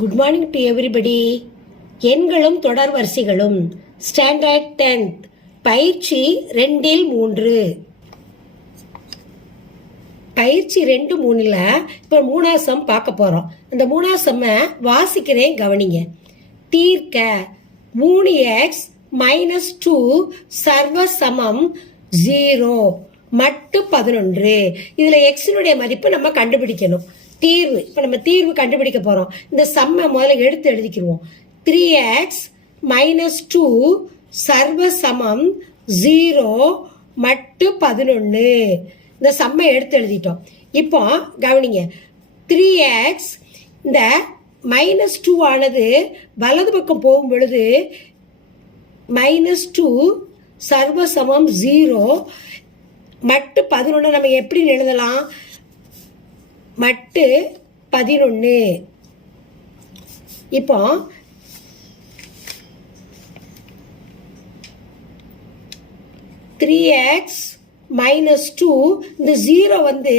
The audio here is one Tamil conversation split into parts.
Good morning to everybody. எண்களும் தொடர் வரிசைகளும் ஸ்டாண்டர்ட் 10th பயிற்சி 2-3. பயிற்சி 2-3ல் இப்போ 3ஆவது சம் பார்க்க போகிறோம். இந்த 3ஆவது சம்மை வாசிக்கிறேன், கவனிங்க. தீர்க்க 3x - 2 சர்வ சமம் 0 மட்டு 11. இதில் எக்ஸினுடைய மதிப்பு நம்ம கண்டுபிடிக்கணும். தீர்வு இப்போ நம்ம தீர்வு கண்டுபிடிக்க போகிறோம். இந்த சம்மை முதல்ல எடுத்து எழுதிக்கிடுவோம். 3x - 2 சர்வ சமம் 0 மட்டு 11. இந்த சம்மை எடுத்து எழுதிட்டோம். இப்போ கவனிங்க, 3x இந்த -2 ஆனது வலது பக்கம் போகும் பொழுது -2 சர்வ சமம் 0 மட்டு 11 நம்ம எப்படி எழுதலாம்? மட்டு 11. இப்போ 3x - 2 இந்த 0 வந்து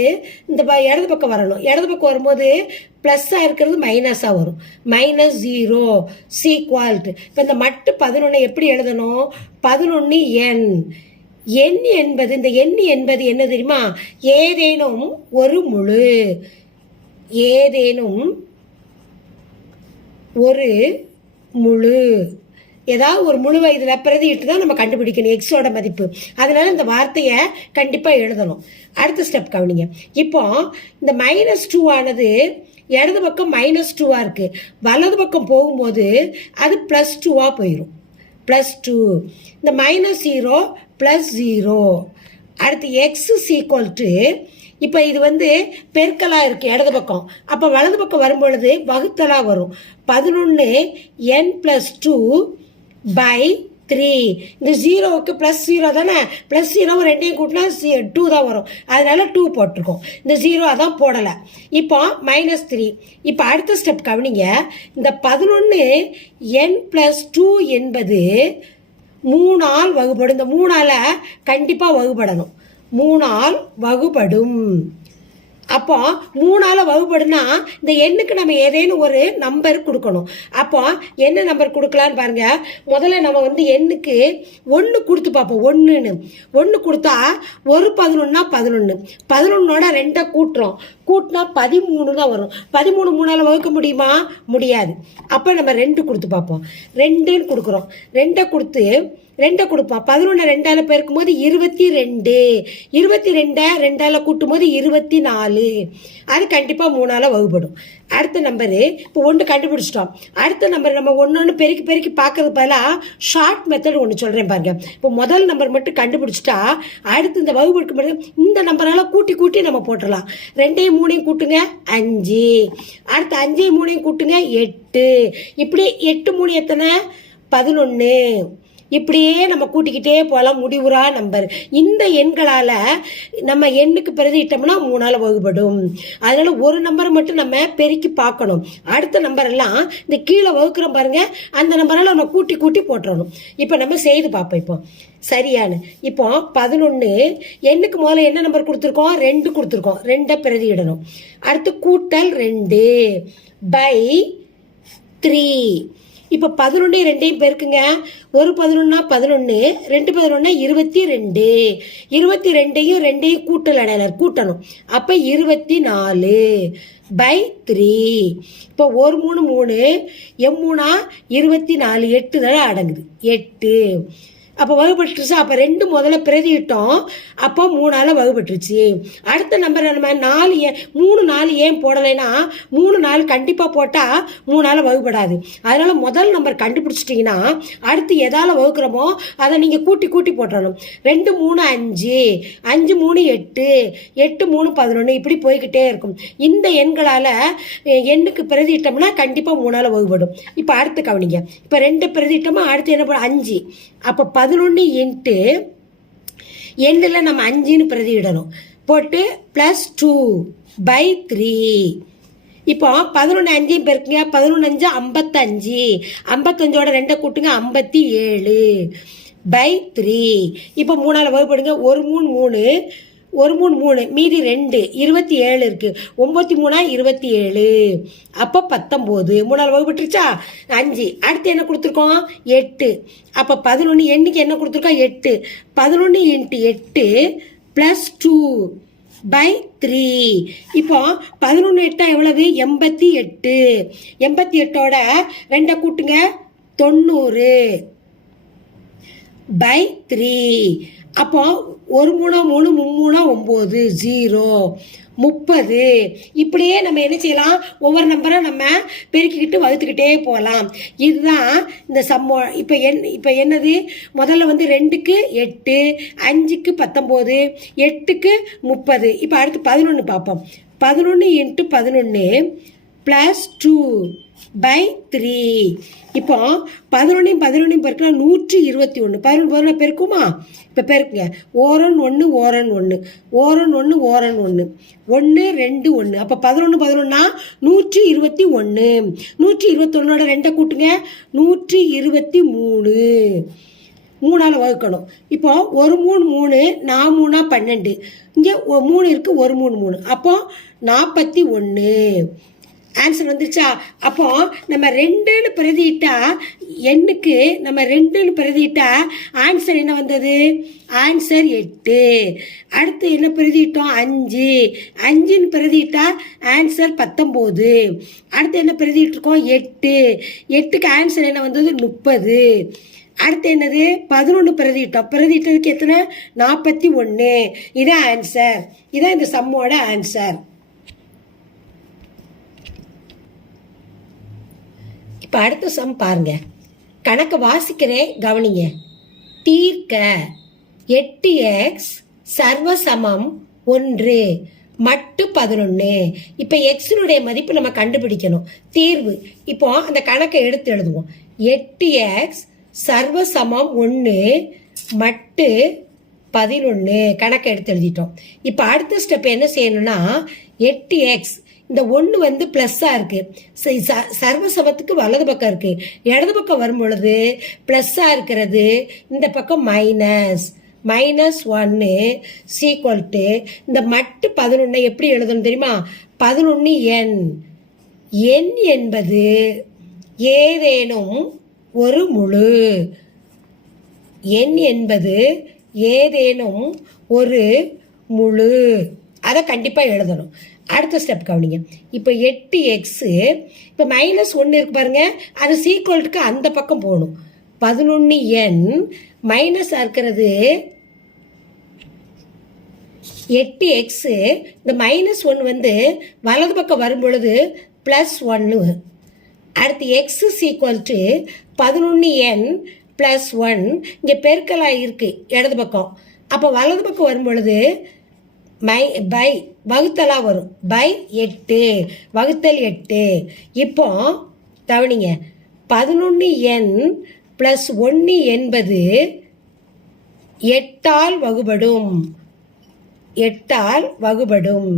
இந்த இடது பக்கம் வரணும். இடது பக்கம் வரும்போது ப்ளஸ்ஸாக இருக்கிறது மைனஸாக வரும். -0 சீக்வால்ட். இப்போ இந்த மட்டு 11 எப்படி எழுதணும்? 11 எண். எண் என்பது இந்த எண் என்பது என்ன தெரியுமா? ஏதேனும் ஒரு முழு. ஏதேனும் ஒரு முழு. ஏதாவது ஒரு முழுவை இதில் பிரதியிட்டு தான் நம்ம கண்டுபிடிக்கணும் எக்ஸோட மதிப்பு. அதனால இந்த வார்த்தையை கண்டிப்பாக எழுதணும். அடுத்த ஸ்டெப் கவனிங்க. இப்போ இந்த -2 ஆனது இடது பக்கம் -2 இருக்கு. வலது பக்கம் போகும்போது அது +2 போயிடும். +2. இந்த -0 +0. அடுத்து x = இப்போ இது வந்து பெருக்கலாக இருக்குது இடது பக்கம். அப்போ வலது பக்கம் வரும்பொழுது வகுத்தலாக வரும். 11 n + 2 / 3. இந்த 0க்கு +0 தானே. +0 ரெண்டையும் கூட்டினா 2 தான் வரும். அதனால 2 போட்டிருக்கோம். இந்த 0 அதான் போடலை. இப்போ -3. இப்போ அடுத்த ஸ்டெப் கவனிங்க. இந்த 11 n + 2 என்பது 3ஆல் வகுப்படும். இந்த 3ஆல் கண்டிப்பாக வகுப்படணும். 3ஆல் வகுப்படும். அப்போ 3ஆல் வகுப்படுனா இந்த எண்ணுக்கு நம்ம ஏதேனும் ஒரு நம்பர் கொடுக்கணும். அப்போ என்ன நம்பர் கொடுக்கலான்னு பாருங்க. முதல்ல நம்ம வந்து எண்ணுக்கு 1 கொடுத்து பார்ப்போம். 1 கொடுத்தா ஒரு 11னா 11. 11ஓட 2 கூட்டுறோம். கூட்டினா 13 தான் வரும். 13 3ஆல் வகுக்க முடியுமா? முடியாது. அப்போ நம்ம 2 கொடுத்து பார்ப்போம். 2ன்னு கொடுக்குறோம். 2 கொடுத்து 2 கொடுப்போம். 11 2ஆல் பெருக்கும் போது 22. 22 2ஆல் கூட்டும் போது 24. அது கண்டிப்பாக 3ஆல் வகுப்படும். அடுத்த நம்பரு இப்போ 1 கண்டுபிடிச்சிட்டோம். அடுத்த நம்பர் நம்ம ஒன்று பெருக்கி பெருக்கி பார்க்கறது பதிலாக ஷார்ட் மெத்தட் ஒன்று சொல்கிறேன் பாருங்க. இப்போ முதல் நம்பர் மட்டும் கண்டுபிடிச்சிட்டா அடுத்து இந்த வகுப்படுக்கும் போது இந்த நம்பரால் கூட்டி கூட்டி நம்ம போட்டுடலாம். 2ஐயும் 3ஐயும் கூட்டுங்க 5. அடுத்து 5ஐயும் 3ஐயும் கூட்டுங்க 8. இப்படி 8 3 எத்தனை? 11. இப்படியே நம்ம கூட்டிக்கிட்டே போகலாம். முடிவுறா நம்பர். இந்த எண்களால் நம்ம எண்ணுக்கு பிரதியிட்டோம்னா 3ஆல் வகுப்படும். அதனால ஒரு நம்பரை மட்டும் நம்ம பெருக்கி பார்க்கணும். அடுத்த நம்பரெல்லாம் இந்த கீழே வகுக்கிறோம் பாருங்க, அந்த நம்பரால் நம்ம கூட்டி கூட்டி போட்டுறணும். இப்போ நம்ம செய்து பார்ப்போம். இப்போ சரியான இப்போ 11 எண்ணுக்கு முதல்ல என்ன நம்பர் கொடுத்துருக்கோம்? 2 கொடுத்துருக்கோம். 2ஐ பிரதியிடணும். அடுத்து கூட்டல் 2 / 3. இப்போ 11 2ஐயும் பெருக்குங்க. ஒரு 11னா 11, 2 11னா 22. 22ஐயும் 2ஐயும் கூட்டல் அடையாளர் கூட்டணும். அப்போ 24 / 3. இப்போ 1 3 3 3 24 8 தானே அடங்குது. 8. அப்போ வகுப்பட்டுருச்சு. அப்போ 2 முதல்ல பிரதியிட்டோம். அப்போ 3ஆல் வகுப்பட்டுருச்சு. அடுத்த நம்பர் நம்ம 4 3 4 ஏன் போடலைன்னா 3 4 கண்டிப்பாக போட்டால் 3ஆல் வகுப்படாது. அதனால் முதல் நம்பர் கண்டுபிடிச்சிட்டிங்கன்னா அடுத்து எதால் வகுக்கிறோமோ அதை நீங்கள் கூட்டி கூட்டி போட்டுறணும். 2 3 5, 5 3 8, 8 3 11 இப்படி போய்கிட்டே இருக்கும். இந்த எண்களால் எண்ணுக்கு பிரதியிட்டோம்னா கண்டிப்பாக 3ஆல் வகுப்படும். இப்போ அடுத்து கவனிங்க. இப்போ 2 பிரதியிட்டோமா அடுத்து என்ன பண்ண 5. அப்போ 11 இன்ட்டு எண்ணில் நம்ம 5ன்னு பிரதியிடணும். போட்டு +2 / 3. இப்போ 11 5ஐயும் பெருக்குங்க. 11 5 55. 55ஓட 2 கூட்டுங்க 57 / 3. இப்போ 3ஆல் வகுப்படுங்க. 1 3 3 ஒரு 3 3 மீதி 2 27 இருக்கு. 9 3 27. அப்போ 19. 3ஆல் வகுப்பட்டுருச்சா? 5. அடுத்து என்ன கொடுத்துருக்கோம்? 8. அப்போ 11 எண்ணிக்கை என்ன கொடுத்துருக்கோம்? 8. 11 × 8 + 2/3. இப்போ 11 8 எவ்வளவு? 88. 88ஓட 2 கூட்டுங்க 90/3. அப்போ 1 3 3 3 9 0 30. இப்படியே நம்ம என்ன செய்யலாம்? ஒவ்வொரு நம்பரை நம்ம பெருக்கிக்கிட்டு வகுத்துக்கிட்டே போகலாம். இதுதான் இந்த சம்மோ. இப்போ என்னது? முதல்ல வந்து 2க்கு 8, 5க்கு 19, 8க்கு 30. இப்போ அடுத்து 11 பார்ப்போம். 11 × 11 + 2/3. இப்போ 11 11 பெருக்கினா 121. 11 11 பெருக்குமா? இப்போ பெருக்குங்க. ஓரன் 1 ஓரன் 1 ஓரன் 1 ஓரன் 1 1 2 1. அப்போ 11 11னா 121. 121ஓட 2 கூட்டுங்க 123. 3ஆல் வகுக்கணும். இப்போ 1 3 3 4 3 12. இங்கே 3 இருக்குது. 1 3 3. அப்போ 41. ஆன்சர் வந்துருச்சா? அப்போ நம்ம 2ன்னு பிரதியிட்டா எண்ணுக்கு நம்ம 2ன்னு பிரதியிட்டா ஆன்சர் என்ன வந்தது? ஆன்சர் 8. அடுத்து என்ன பிரதியிட்டோம்? 5. 5ன்னு பிரதியிட்டா ஆன்சர் 19. அடுத்து என்ன பிரதியிட்டிருக்கோம்? 8. 8க்கு ஆன்சர் என்ன வந்தது? 30. அடுத்து என்னது? 11 பிரதியிட்டோம். பிரதியிட்டதுக்கு எத்தனை? 41. இதான் ஆன்சர். இதான் இந்த சம்மோட ஆன்சர். இப்போ அடுத்த சம் பாருங்க. கணக்கு வாசிக்கிறேன், கவனிங்க. தீர்க்க 8x சர்வசமம் 1 மட்டு 11. இப்போ எக்ஸினுடைய மதிப்பு நம்ம கண்டுபிடிக்கணும். தீர்வு இப்போ அந்த கணக்கை எடுத்து எழுதுவோம். 8x சர்வசமம் 1 மட்டு 11 கணக்கை எடுத்து எழுதிட்டோம். இப்போ அடுத்த ஸ்டெப் என்ன செய்யணும்னா 8x இந்த 1 வந்து ப்ளஸ்ஸாக இருக்குது. சர்வசமத்துக்கு வலது பக்கம் இருக்குது. இடது பக்கம் வரும் பொழுது ப்ளஸ்ஸாக இருக்கிறது இந்த பக்கம் -1 = இந்த மட்டு 11 எப்படி எழுதணும் தெரியுமா? 11 எண். எண் என்பது ஏதேனும் ஒரு முழு. எண் என்பது ஏதேனும் ஒரு முழு. அதை கண்டிப்பாக எழுதணும். அடுத்த ஸ்டெப் கவனிங்க. இப்போ 8x இப்போ -1 இருக்கு பாருங்க, அது சீக்வல்ட்டுக்கு அந்த பக்கம் போகணும். 11 எண் மைனஸாக இருக்கிறது 8x. இந்த -1 வந்து வலது பக்கம் வரும் பொழுது +1. அடுத்து x = 11 எண் +1. இங்கே பெருக்கலாக இருக்கு இடது பக்கம். அப்போ வலது பக்கம் வரும் பொழுது பை வகுத்தலா வரும். /8 வகுத்தல் 8. இப்போ கவனிங்க. 11 எண் +1 என்பது 8ஆல் வகுபடும். 8ஆல் வகுபடும்.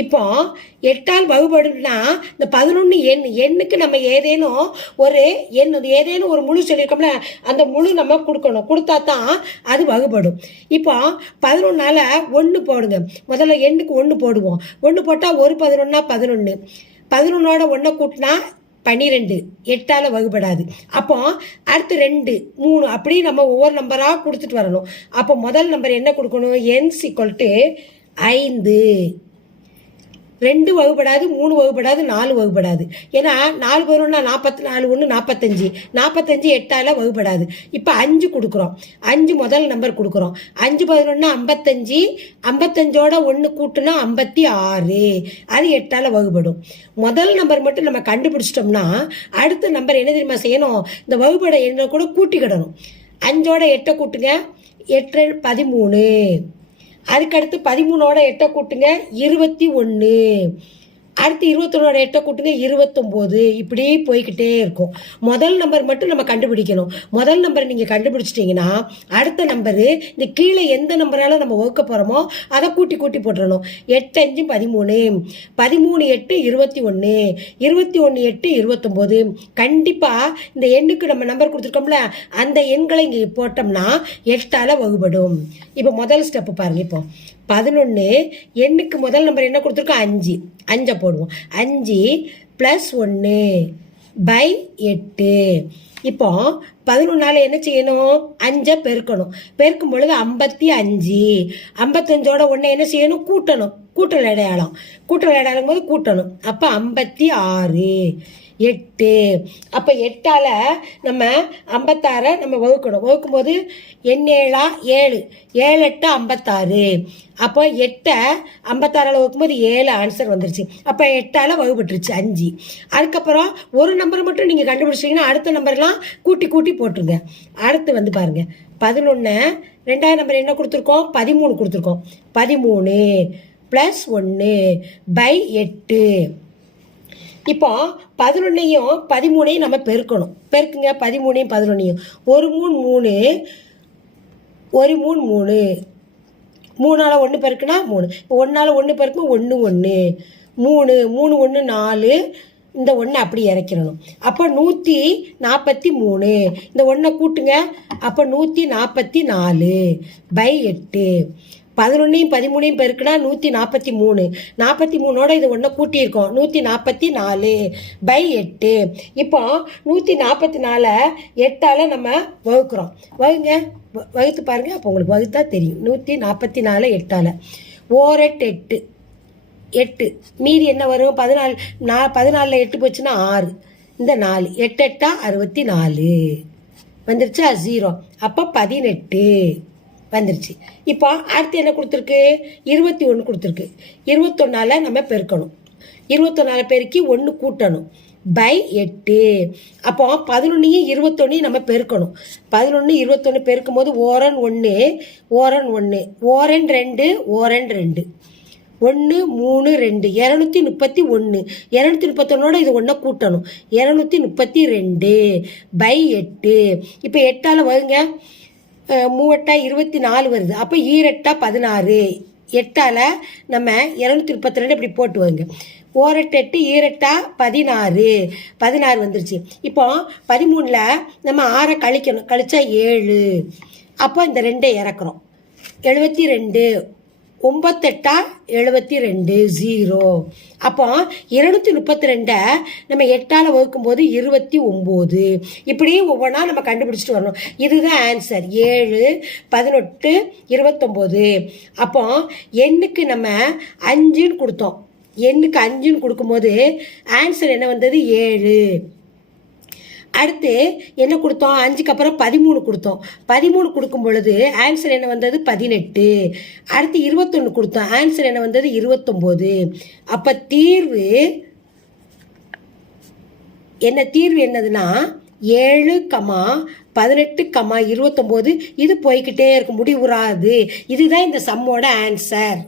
இப்போ 8ஆல் வகுபடும்னா இந்த 11 எண்ணுக்கு நம்ம ஏதேனும் ஒரு எண், ஏதேனும் ஒரு முழு சொல்லியிருக்கோம்ல, அந்த முழு நம்ம கொடுக்கணும். கொடுத்தா தான் அது வகுபடும். இப்போ 11ஆல் 1 போடுங்க. முதல்ல எண்ணுக்கு 1 போடுவோம். 1 போட்டால் 1 11 11. 11ஓட 1 கூட்டினா 12. 8ஆல் வகுபடாது. அப்போ அடுத்து 2 3 அப்படி நம்ம ஒவ்வொரு நம்பராக கொடுத்துட்டு வரணும். அப்போ முதல் நம்பர் என்ன கொடுக்கணும்? n = 5. 2 வகுப்படாது, 3 வகுப்படாது, 4 வகுப்படாது. ஏன்னா 4 11 44 1 45. 45 8ஆல் வகுப்படாது. இப்போ 5 கொடுக்குறோம். 5 முதல் நம்பர் கொடுக்குறோம். 5 11 55. 55ஓட 1 கூட்டுனா 56. அது 8ஆல் வகுப்படும். முதல் நம்பர் மட்டும் நம்ம கண்டுபிடிச்சிட்டோம்னா அடுத்த நம்பர் என்ன தெரியுமா செய்யணும்? இந்த வகுப்பட எண்ணை கூட கூட்டிக்கிடணும். 5ஓட 8 கூட்டுங்க 8 13. அதுக்கடுத்து 13ஓட 8 கூட்டுங்க 21. அடுத்து 21ஓட 8 கூட்டுங்க 29. இப்படி போய்கிட்டே இருக்கும். முதல் நம்பர் மட்டும் நம்ம கண்டுபிடிக்கணும். முதல் நம்பர் நீங்கள் கண்டுபிடிச்சிட்டிங்கன்னா அடுத்த நம்பரு இந்த கீழே எந்த நம்பரால் நம்ம வகுக்க போகிறோமோ அதை கூட்டி கூட்டி போட்டுறணும். 8 5 13. 13 8 21. 21 8 29. கண்டிப்பாக இந்த எண்ணுக்கு நம்ம நம்பர் கொடுத்துருக்கோம்ல, அந்த எண்களை இங்கே போட்டோம்னா 8ஆல் வகுபடும். இப்போ முதல் ஸ்டெப்பு பாருங்கள். இப்போ 11 எண்ணுக்கு முதல் நம்பர் என்ன கொடுத்துருக்கோம் 5 5 போடுவோம் 5 + 1 / 8. இப்போ 11 என்ன செய்யணும் 5 பெருக்கணும். பெருக்கும் பொழுது 55 55ஓட 1 என்ன செய்யணும் கூட்டணும். கூட்டல் அடையாளம் போது கூட்டணும். அப்போ 56 8. அப்போ 8ஆல் நம்ம 56 நம்ம வகுக்கும் போது எண்ணேழா 7 7 8 56. அப்போ 8 56ஆல் வகுக்கும்போது 7 ஆன்சர் வந்துருச்சு. அப்போ 8ஆல் வகுப்பட்டுருச்சு 5. அதுக்கப்புறம் ஒரு நம்பர் மட்டும் நீங்கள் கண்டுபிடிச்சிங்கன்னா அடுத்த நம்பர்லாம் கூட்டி போட்டுருங்க. அடுத்து வந்து பாருங்க 11 2வது நம்பர் என்ன கொடுத்துருக்கோம் 13 கொடுத்துருக்கோம். 13 + 1 / 8. இப்போ 11ஐயும் 13ஐயும் நம்ம பெருக்கணும். பெருக்குங்க 13ஐயும் 11ஐயும். 1 3 3 1 3 3 3ஆல் 1 பெருக்குனா 3. இப்போ 1ஆல் 1 பெருக்கும் 1 1 3 3 1 4. இந்த 1 அப்படி இறக்கிடணும். அப்போ 143. இந்த 1 கூட்டுங்க. அப்போ 144 / 8. 11ஐயும் 13ஐயும் பெருக்குனா 143. 43ஓட இது 1 கூட்டியிருக்கோம் 144 / 8. இப்போ 144 8ஆல் நம்ம வகுக்கிறோம். வகுத்து பாருங்க. அப்போ உங்களுக்கு வகுத்தா தெரியும். 144 8ஆல் 1 8 8 மீதி என்ன வரும் 14 8 போச்சுன்னா 6. இந்த 4 8 8 64 வந்துருச்சா 0. அப்போ 18 வந்துருச்சு. இப்போ அடுத்து என்ன கொடுத்துருக்கு 21 கொடுத்துருக்கு. 21ஆல் நம்ம பெருக்கணும். 21ஆல் பெருக்கி 1 கூட்டணும் / 8. அப்போ 11ஐயும் 21ஐயும் நம்ம பெருக்கணும். 11 21 பெருக்கும் போது ஓரன் 1 ஓரன் 1 ஓரன் 2 ஓரன் 2 1 3 2 231. 231ஓட இது 1 கூட்டணும் 232 / 8. இப்போ 8ஆல் வகுங்க. 3 24 வருது. அப்போ 2 16. 8ஆல் நம்ம 232 இப்படி போட்டு வாங்க. 1 8 2 16 16 வந்துருச்சு. இப்போ 13ல் நம்ம 6 கழிக்கணும். கழிச்சா 7. அப்போ இந்த 2 இறக்குறோம் 72. 9 8 72 0. அப்போ 232 நம்ம 8ஆல் வகுக்கும்போது 29. இப்படியே ஒவ்வொன்றா நம்ம கண்டுபிடிச்சிட்டு வரணும். இதுதான் ஆன்சர் 7 18 29. அப்போ எண்ணுக்கு நம்ம 5ன்னு கொடுத்தோம். எண்ணுக்கு 5ன்னு கொடுக்கும்போது ஆன்சர் என்ன வந்தது 7. அடுத்து என்ன கொடுத்தோம் 5க்கு அப்புறம் 13 கொடுத்தோம். 13 கொடுக்கும் பொழுது ஆன்சர் என்ன வந்தது 18. அடுத்து 21 கொடுத்தோம். ஆன்சர் என்ன வந்தது 29. அப்போ தீர்வு என்னதுன்னா 7, 18, 29. இது போய்கிட்டே இருக்கும் முடிவுறாது. இதுதான் இந்த சம்மோட ஆன்சர்.